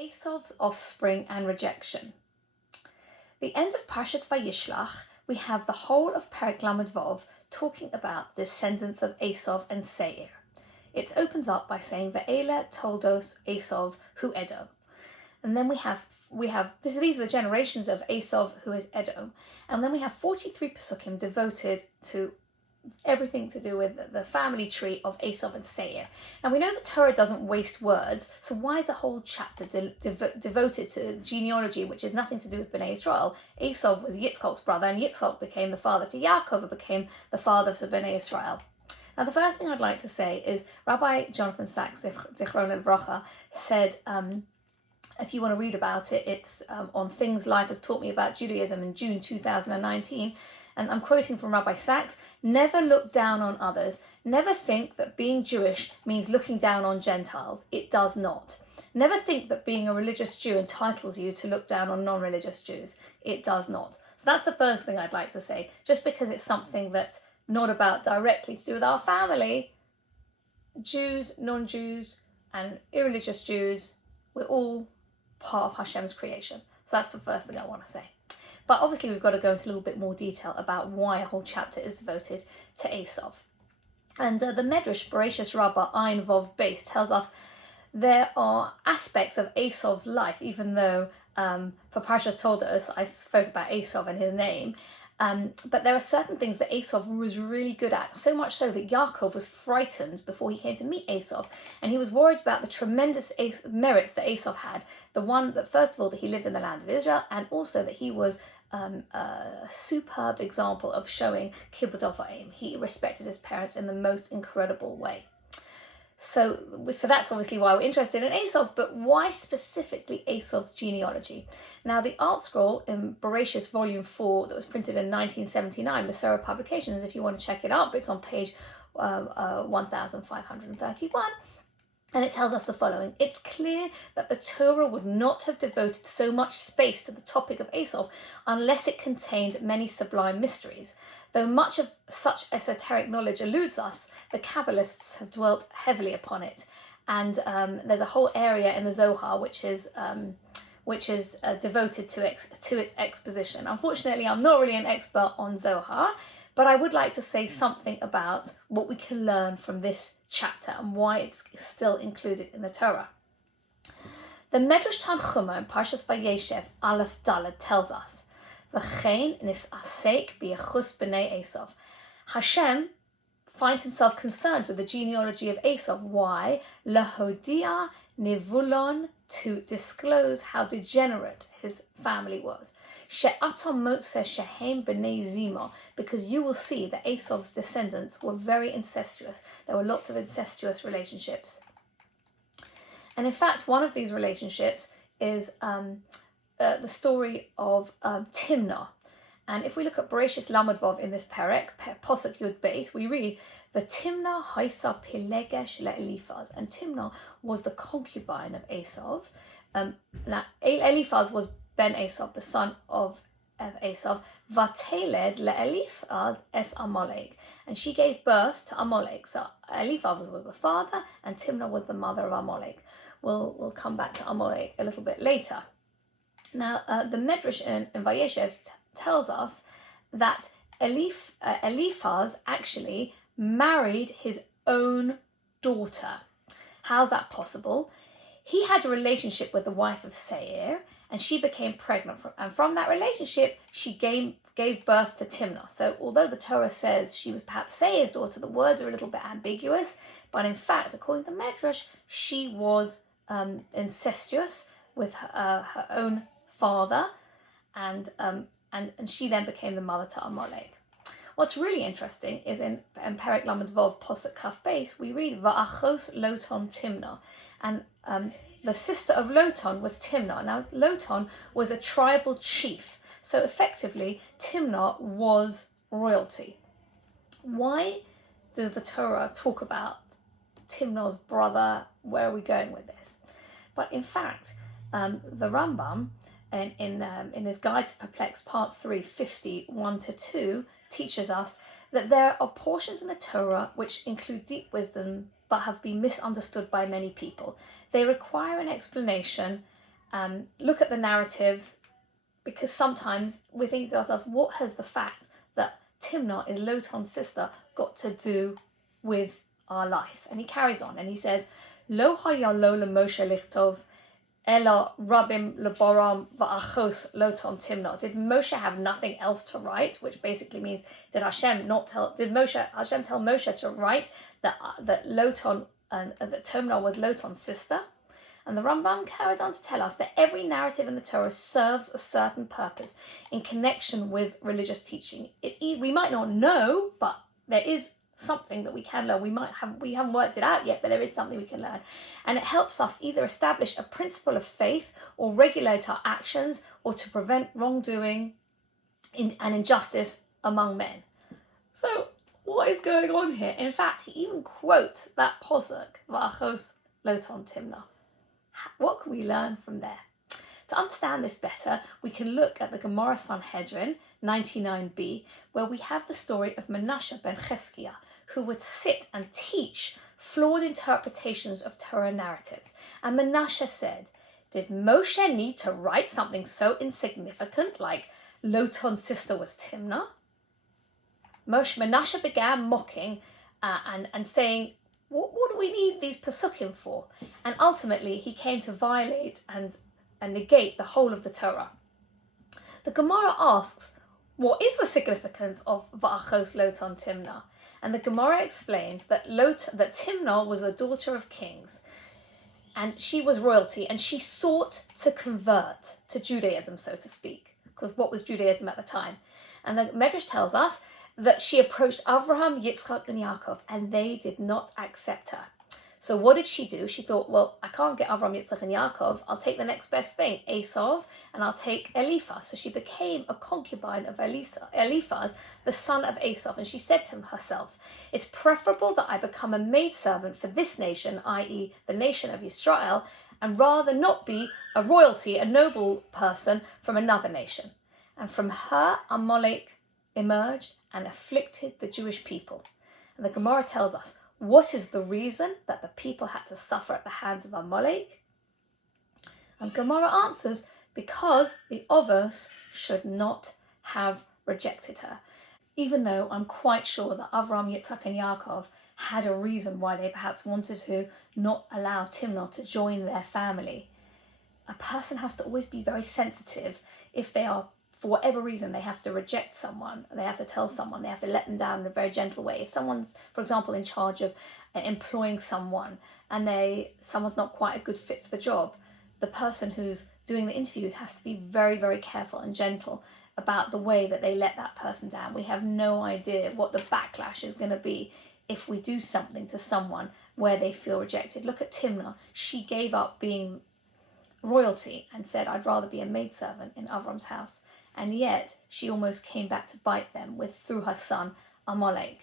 Esav's offspring and rejection. The end of Parshas Vayishlach, we have the whole of Perek Lamed Vov talking about the descendants of Esav and Seir. It opens up by saying Ve'ele toldos Esav hu Edom, and then we have these are the generations of Esav, who is Edom, and then we have 43 pesukim devoted to everything to do with the family tree of Esav and Seir. And we know the Torah doesn't waste words, so why is the whole chapter devoted to genealogy, which has nothing to do with Bnei Israel? Esav was Yitzchak's brother, and Yitzchak became the father to Yaakov, and became the father to Bnei Israel. Now, the first thing I'd like to say is Rabbi Jonathan Sachs, Zichron Livracha, said, if you want to read about it, it's on Things Life Has Taught Me About Judaism in June 2019. And I'm quoting from Rabbi Sachs: never look down on others. Never think that being Jewish means looking down on Gentiles. It does not. Never think that being a religious Jew entitles you to look down on non-religious Jews. It does not. So that's the first thing I'd like to say. Just because it's something that's not about directly to do with our family, Jews, non-Jews, and irreligious Jews, we're all part of Hashem's creation. So that's the first thing I want to say. But obviously we've got to go into a little bit more detail about why a whole chapter is devoted to Esav. And the Medrash, Bereshis Rabbah Ein Vov Beis, tells us there are aspects of Esav's life, even though for Parshas told us, I spoke about Esav and his name, but there are certain things that Esav was really good at, so much so that Yaakov was frightened before he came to meet Esav, and he was worried about the tremendous merits that Esav had. The one that, first of all, that he lived in the land of Israel, and also that he was a superb example of showing kibbud avayim. He respected his parents in the most incredible way. So that's obviously why we're interested in Esav, but why specifically Esav's genealogy? Now, the art scroll in Bereshis Volume 4 that was printed in 1979, Besorah Publications, if you want to check it up, it's on page 1531, and it tells us the following: it's clear that the Torah would not have devoted so much space to the topic of Esav unless it contained many sublime mysteries. Though much of such esoteric knowledge eludes us, the Kabbalists have dwelt heavily upon it. And there's a whole area in the Zohar which is devoted to its exposition. Unfortunately, I'm not really an expert on Zohar, but I would like to say something about what we can learn from this chapter and why it's still included in the Torah. The Medrash Tanchuma in Parshas Vayeshev Aleph Daled tells us, V'chein nis'asek b'yechus b'nei Esav. Hashem finds himself concerned with the genealogy of Esav. Why? Lahodia nivulon, to disclose how degenerate his family was. She'atom motze shehem b'nei zimo, because you will see that Esav's descendants were very incestuous. There were lots of incestuous relationships. And in fact, one of these relationships is the story of Timnah. And if we look at Bereshis Lamed Vov in this Perek, Posuk Yud Beis, we read, the Timnah haisa pilegesh le'Eliphaz. And Timnah was the concubine of Esav. Now, Eliphaz was Ben Esav, the son of Esav. Vateled le'Eliphaz es Amalek. And she gave birth to Amalek. So Eliphaz was the father, and Timnah was the mother of Amalek. We'll come back to Amalek a little bit later. Now, the Medrash in Vayeshev tells us that Eliphaz actually married his own daughter. How's that possible? He had a relationship with the wife of Seir, and she became pregnant. And from that relationship, she gave birth to Timnah. So although the Torah says she was perhaps Seir's daughter, the words are a little bit ambiguous. But in fact, according to Medrash, she was incestuous with her own father, and she then became the mother to Amalek. What's really interesting is in Perek Lamed Vov Posuk Kaf Beis, we read Va'achos Loton Timnah, and the sister of Loton was Timnah. Now, Loton was a tribal chief, so effectively Timnah was royalty. Why does the Torah talk about Timnah's brother? Where are we going with this? But in fact, the Rambam in his Guide to Perplex, Part 3, 51-2, teaches us that there are portions in the Torah which include deep wisdom but have been misunderstood by many people. They require an explanation, look at the narratives, because sometimes we think to ourselves, what has the fact that Timnah is Lotan's sister got to do with our life? And he carries on and he says, Lo haya lo Moshe lichtov ela rabim leboram va'achos Lotan Timnah. Did Moshe have nothing else to write? Which basically means, did Hashem tell Moshe to write that Lotan and that Timnah was Lotan's sister? And the Rambam carries on to tell us that every narrative in the Torah serves a certain purpose in connection with religious teaching. We might not know, but there is something that we can learn. We haven't worked it out yet, but there is something we can learn. And it helps us either establish a principle of faith or regulate our actions or to prevent wrongdoing and injustice among men. So what is going on here? In fact, he even quotes that posuk, Va'achos Lotan Timnah. What can we learn from there? To understand this better, we can look at the Gemara Sanhedrin 99b, where we have the story of Menashe ben Cheskia, who would sit and teach flawed interpretations of Torah narratives. And Menashe said, did Moshe need to write something so insignificant like Lotan's sister was Timnah? Menashe began mocking and saying, what do we need these pasukim for? And ultimately, he came to violate and negate the whole of the Torah. The Gemara asks, what is the significance of Va'achos Lotan Timnah? And the Gemara explains that Timnah was the daughter of kings, and she was royalty, and she sought to convert to Judaism, so to speak, because what was Judaism at the time? And the Medrash tells us that she approached Avraham, Yitzchak, and Yaakov, and they did not accept her. So what did she do? She thought, well, I can't get Avraham, Yitzchak, and Yaakov. I'll take the next best thing, Esav, and I'll take Eliphaz. So she became a concubine of Eliphaz, the son of Esav. And she said to herself, it's preferable that I become a maidservant for this nation, i.e. the nation of Israel, and rather not be a royalty, a noble person from another nation. And from her, Amalek emerged and afflicted the Jewish people. And the Gemara tells us, what is the reason that the people had to suffer at the hands of Amalek? And Gemara answers, because the Ovos should not have rejected her. Even though I'm quite sure that Avraham, Yitzchak, and Yaakov had a reason why they perhaps wanted to not allow Timnah to join their family. A person has to always be very sensitive if they are, for whatever reason, they have to reject someone, they have to tell someone, they have to let them down in a very gentle way. If someone's, for example, in charge of employing someone and someone's not quite a good fit for the job, the person who's doing the interviews has to be very, very careful and gentle about the way that they let that person down. We have no idea what the backlash is going to be if we do something to someone where they feel rejected. Look at Timnah. She gave up being royalty and said, I'd rather be a maidservant in Avram's house. And yet she almost came back to bite them through her son Amalek.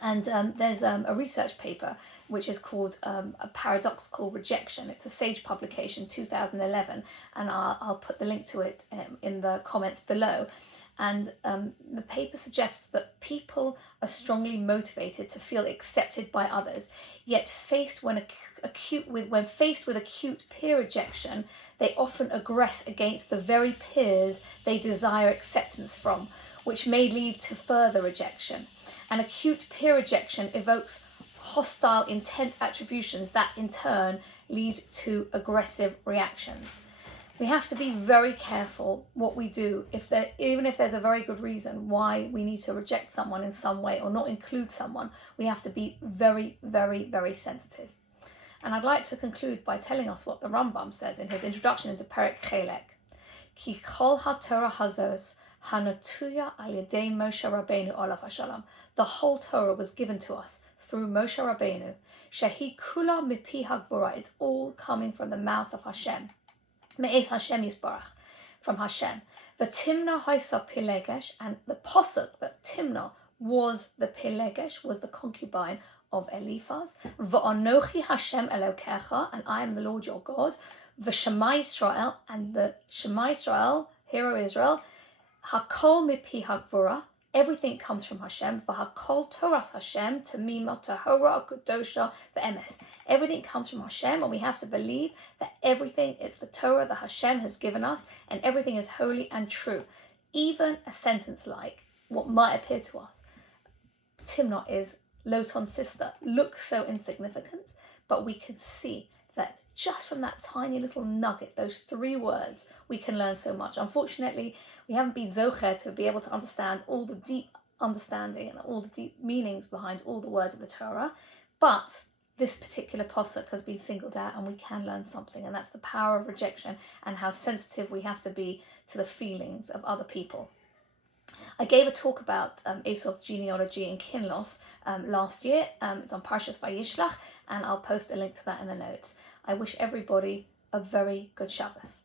And there's a research paper which is called A Paradoxical Rejection. It's a Sage publication, 2011, and I'll put the link to it in the comments below. And the paper suggests that people are strongly motivated to feel accepted by others, yet when faced with acute peer rejection, they often aggress against the very peers they desire acceptance from, which may lead to further rejection. And acute peer rejection evokes hostile intent attributions that in turn lead to aggressive reactions. We have to be very careful what we do, even if there's a very good reason why we need to reject someone in some way or not include someone. We have to be very, very, very sensitive. And I'd like to conclude by telling us what the Rambam says in his introduction into Perek Chelek. Ki kol haTorah hazos hanatuya al yedei Moshe Rabbeinu olav hashalom. The whole Torah was given to us through Moshe Rabbeinu. Shehi kula mipi hagvura. It's all coming from the mouth of Hashem. Me'ez Hashem Yisbarach, from Hashem. The Timnah haisa pilegesh, and the posuk that Timnah was the pilegesh, was the concubine of Eliphaz. V'anochi Hashem Elokecha, and I am the Lord your God. V'Shema Israel, and the Shema Israel, Hero Israel. Hakol mipi hagvura, Everything comes from Hashem. V'hakol Toras Hashem, Tamima, Tahora, Kedosha, Ve'emes. Everything comes from Hashem, and we have to believe that everything is the Torah that Hashem has given us, and everything is holy and true. Even a sentence like what might appear to us, Timnah is Loton's sister, looks so insignificant, but we can see that just from that tiny little nugget, those 3 words, we can learn so much. Unfortunately, we haven't been zocher to be able to understand all the deep understanding and all the deep meanings behind all the words of the Torah, but this particular posuk has been singled out and we can learn something, and that's the power of rejection and how sensitive we have to be to the feelings of other people. I gave a talk about Esav's genealogy in Kinlos last year. It's on Parshas Vayishlach, and I'll post a link to that in the notes. I wish everybody a very good Shabbos.